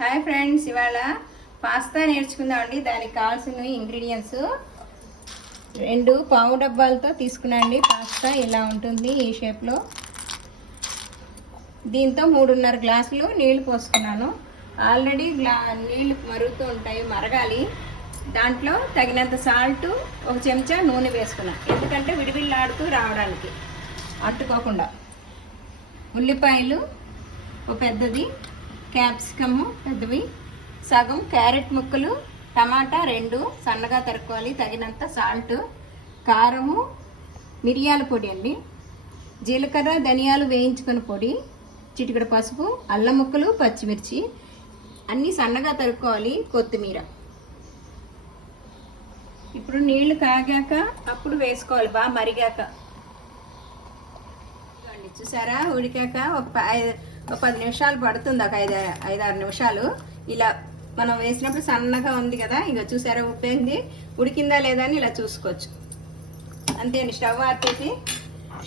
Hi friends, ఇవాళ pasta నేర్చుకుందామండి. దానికి కావాల్సిన ఇంగ్రీడియంట్స్ 2 పావు డబ్బాలతో తీసుకున్నాండి. పాస్తా ఇలా ఉంటుంది ఈ షేప్లో. దీంతో 3.5 గ్లాసులు నీళ్లు పోసుకున్నాను. ఆల్రెడీ నీళ్లు మరుగుతూ ఉంటాయి, మరగాలి. దాంట్లో తగినంత సాల్ట్, 1 చెంచా నూనె వేసుకున్నాను, ఎందుకంటే విడివిళ్ళాడుతూ రావడానికి, అట్టుకోకుండా. ఉల్లిపాయలు ఒక పెద్దది, క్యాప్సికమ్ పెద్దవి, సగం క్యారెట్ ముక్కలు, టమాటా 2 సన్నగా తరుక్కోవాలి, తగినంత సాల్ట్, కారము, మిరియాల పొడి అండి, జీలకర్ర ధనియాలు వేయించుకున్న పొడి, చిటికెడు పసుపు, అల్లం ముక్కలు, పచ్చిమిర్చి అన్నీ సన్నగా తరుక్కోవాలి, కొత్తిమీర. ఇప్పుడు నీళ్లు కాగాక అప్పుడు వేసుకోవాలి, బాగా మరిగాక. చూసారా, ఉడికాక ఒక 10 నిమిషాలు పడుతుంది, ఒక 5-6 నిమిషాలు. ఇలా మనం వేసినప్పుడు సన్నగా ఉంది కదా, ఇక చూసారా ఉప్పేంది, ఉడికిందా లేదా అని ఇలా చూసుకోవచ్చు. అంతే అండి. స్టవ్ ఆర్పేసి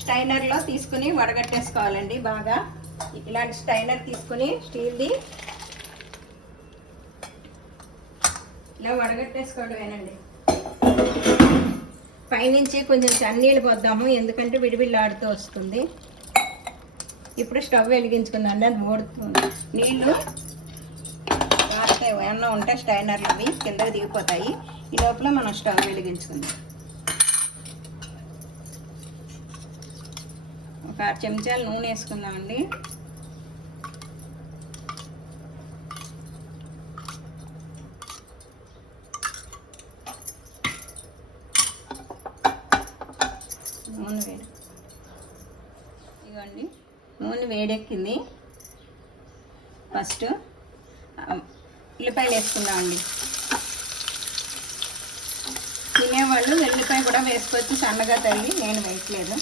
స్టైనర్లో తీసుకుని వడగట్టేసుకోవాలండి బాగా. ఇలాంటి స్టైనర్ తీసుకుని స్టీల్ది ఇలా వడగట్టేసుకోవడమేనండి. పైనుంచి కొంచెం చన్నీళ్ళు పోద్దాము, ఎందుకంటే విడివిళ్ళాడుతూ వస్తుంది. ఇప్పుడు స్టవ్ వెలిగించుకుందండి, అది మూడుతుంది. నీళ్ళు కాస్తాయి, ఏమన్నా ఉంటే స్టైనర్లు అవి కిందకి దిగిపోతాయి. ఈ లోపల మనం స్టవ్ వెలిగించుకుందాం. ఒక 6 చెంచాలు నూనె వేసుకుందామండి. ఇదిగోండి, నూనె వేడెక్కింది. ఫస్ట్ ఉల్లిపాయలు వేసుకుందామండి. తినేవాళ్ళు వెల్లిపాయ కూడా వేసుకోవచ్చు, సన్నగా తరిగి, నేను వేయట్లేదు.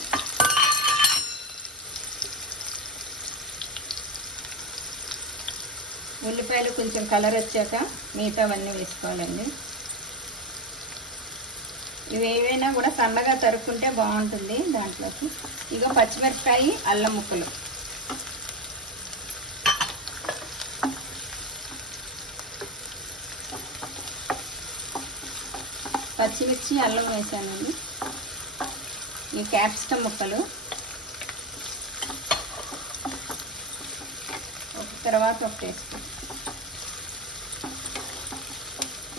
ఉల్లిపాయలు కొంచెం కలర్ వచ్చాక మిగతావన్నీ వేసుకోవాలండి. ఇవి ఏవైనా కూడా సన్నగా తరుక్కుంటే బాగుంటుంది దాంట్లోకి. ఇక పచ్చిమిరపకాయ, అల్లం ముక్కలు, పచ్చిమిర్చి, అల్లం వేసానండి. ఈ క్యాప్సికమ్ ముక్కలు, ఒక తర్వాత ఒకటి వేస్తాం.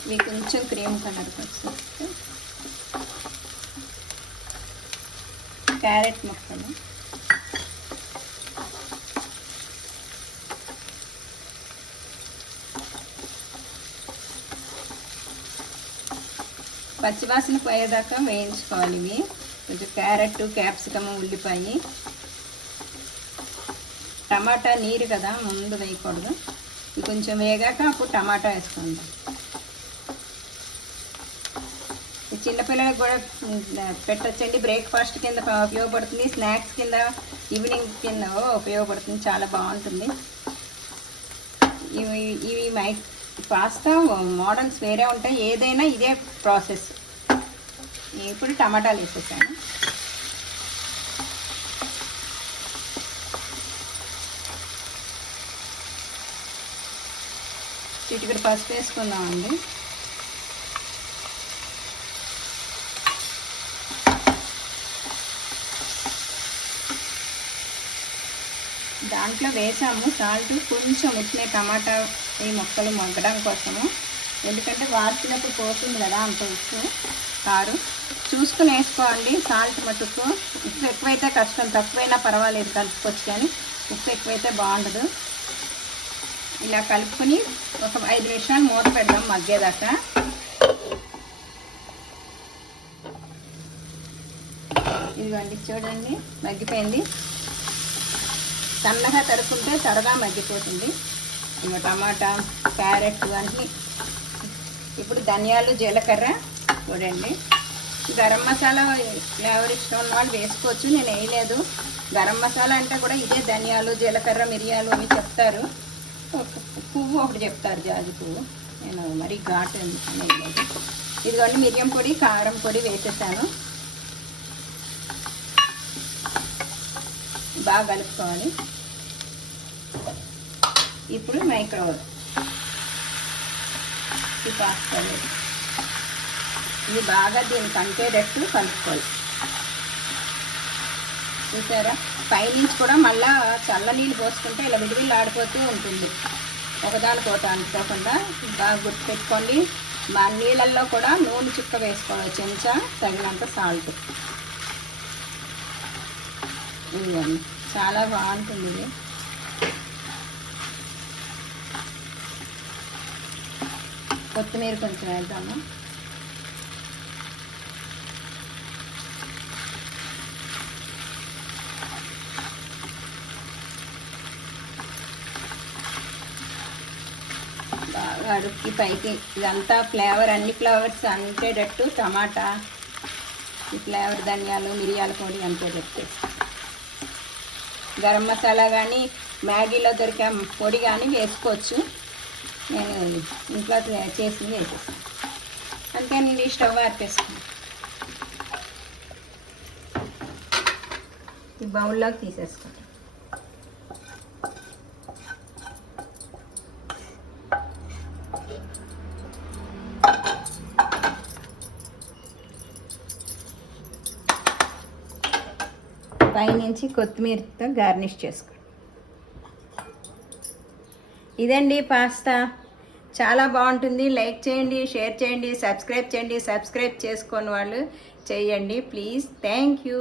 ఇవి కొంచెం క్రీమ్ కలర్ వస్తుంది. క్యారెట్ ముక్కలు, పచ్చివాసన పోయేదాకా వేయించుకోవాలి. ఇవి కొంచెం క్యారెట్, క్యాప్సికమ్, ఉల్లిపాయ, టమాటా నీరు కదా, ముందు వేయకూడదు. ఇది కొంచెం వేగాక అప్పుడు టమాటా వేసుకుందాం. చిన్నపిల్లలకు కూడా పెట్టచ్చండి, బ్రేక్ఫాస్ట్ కింద ఉపయోగపడుతుంది, స్నాక్స్ కింద, ఈవినింగ్ కింద ఉపయోగపడుతుంది, చాలా బాగుంటుంది. ఇవి పాస్తా మోడల్స్ వేరే ఉంటాయి, ఏదైనా ఇదే ప్రాసెస్. ఇప్పుడు టమాటాలు వేసేసాను. చిటికెడు పసుపు వేసుకుందామండి. దాంట్లో వేసాము సాల్ట్, కొంచెం ఉట్టిన టమాటా ఈ ముక్కలు మగ్గడం కోసము, ఎందుకంటే వార్చినప్పుడు పోతుంది కదా అంత ఉప్పు, కారం చూసుకుని వేసుకోండి. సాల్ట్ మటుకు ఉప్పు ఎక్కువైతే కష్టం, తక్కువైనా పర్వాలేదు కలుపుకోవచ్చు, కానీ ఉప్పు ఎక్కువైతే బాగుండదు. ఇలా కలుపుకొని ఒక 5 నిమిషాలు మూత పెడదాం మగ్గేదాకా. ఇదిగోండి చూడండి, మగ్గిపోయింది. సన్నగా తరుక్కుంటే త్వరగా మగ్గిపోతుంది. ఇంకా టమాటా, క్యారెట్ అన్నీ. ఇప్పుడు ధనియాలు, జీలకర్ర చూడండి. గరం మసాలా ఫ్లేవర్ ఇష్టం ఉన్న వాళ్ళు వేసుకోవచ్చు, నేను వేయలేదు. గరం మసాలా అంటే కూడా ఇదే ధనియాలు, జీలకర్ర, మిరియాలు అవి చెప్తారు. పువ్వు ఒకటి చెప్తారు, జాజి పువ్వు. నేను మరీ ఘాటు ఎందుకని వేయలేదు. ఇదిగోండి మిరియం పొడి, కారం పొడి వేసేసాను. బాగా కలుపుకోవాలి. ఇప్పుడు మైక్రోవేవ్ ఈ పాస్తా ఇది బాగా దీనికి అంటేటట్టు కలుపుకోవాలి. చూసారా, పైనుంచి కూడా మళ్ళా చల్ల నీళ్ళు పోసుకుంటే ఇలా విడివిళ్ళు ఆడిపోతూ ఉంటుంది, ఒకదానికోట అంటుకోకుండా. బాగా గుర్తుపెట్టుకోండి. మా నీళ్ళల్లో కూడా నూనె చుక్క వేసుకోవాలి, చెంచా తగినంత సాల్ట్. ఇదిగోండి, చాలా బాగుంటుంది ఇది. కొత్తిమీర కొంచెం వేద్దాము. బాగా అడుక్కి పైకి ఇదంతా ఫ్లేవర్, అన్ని ఫ్లేవర్స్ అంటేటట్టు, టమాటా ఈ ఫ్లేవర్, ధనియాలు మిరియాల పొడి అంటేటట్టు. గరం మసాలా కానీ మ్యాగీలో దొరికే పొడి కానీ వేసుకోవచ్చు. నేను ఇంట్లో చేసింది వేసేస్తాను. అంతే, నేను ఈ స్టవ్ ఆర్పేస్తాను. ఈ బౌల్లోకి తీసేస్తాను. పైనుంచి కొత్తిమీరతో గార్నిష్ చేసుకోండి. ఇదండి పాస్తా, చాలా బాగుంటుంది. లైక్ చేయండి, షేర్ చేయండి, సబ్స్క్రైబ్ చేయండి. సబ్స్క్రైబ్ చేసుకోని వాళ్ళు చేయండి ప్లీజ్. Thank you.